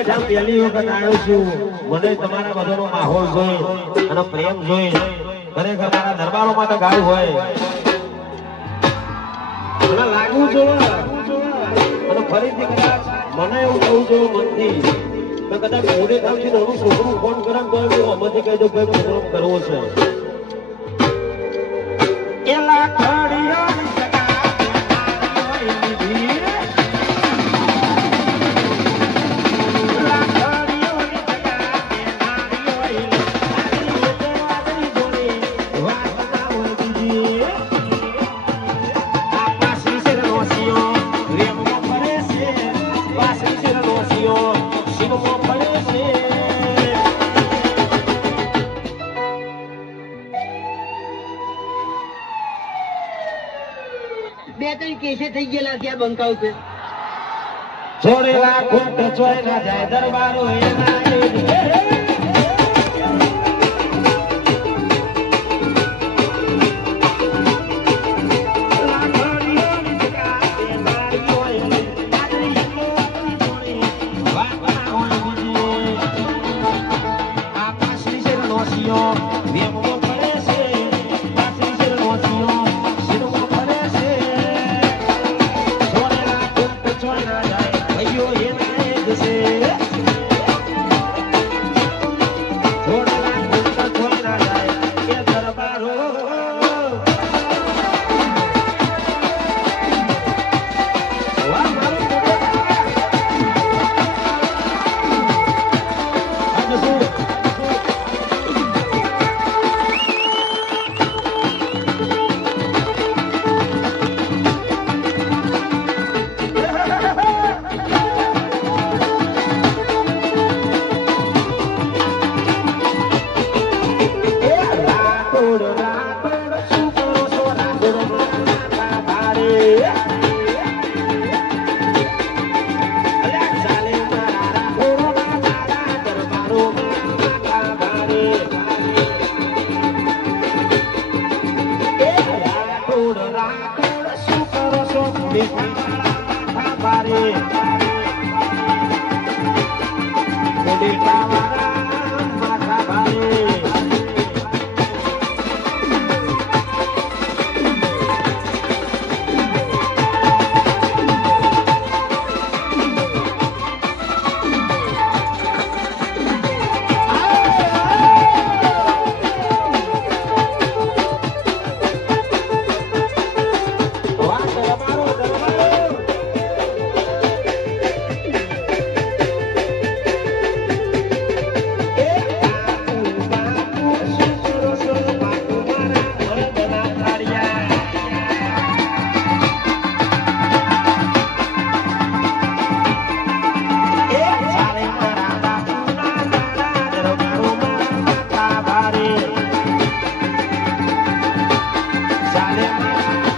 ઠામ પહેલી વખત આવ્યો છું મને તમારા બધાનો માહોલ જોઈ અને પ્રેમ જોઈ ખરેખર મારા દરબારોમાં તો ગાયું હોય મને લાગવું જોઈએ અને ફરીથી કદાચ મને એવું કહું છું મનથી તો કદાચ મોડે ઠામથી નાનું છોકરું ફોન કરે તો હું અમથી કહી દઉં ભાઈ પ્રોગ્રામ કરવો છે એલા ખડીયો બે ત્રણ કેસે થઈ ગયેલા ત્યાં બંકાવ છે છોડેલા ખૂટ ચોય ના જાય દરબારો એના Sale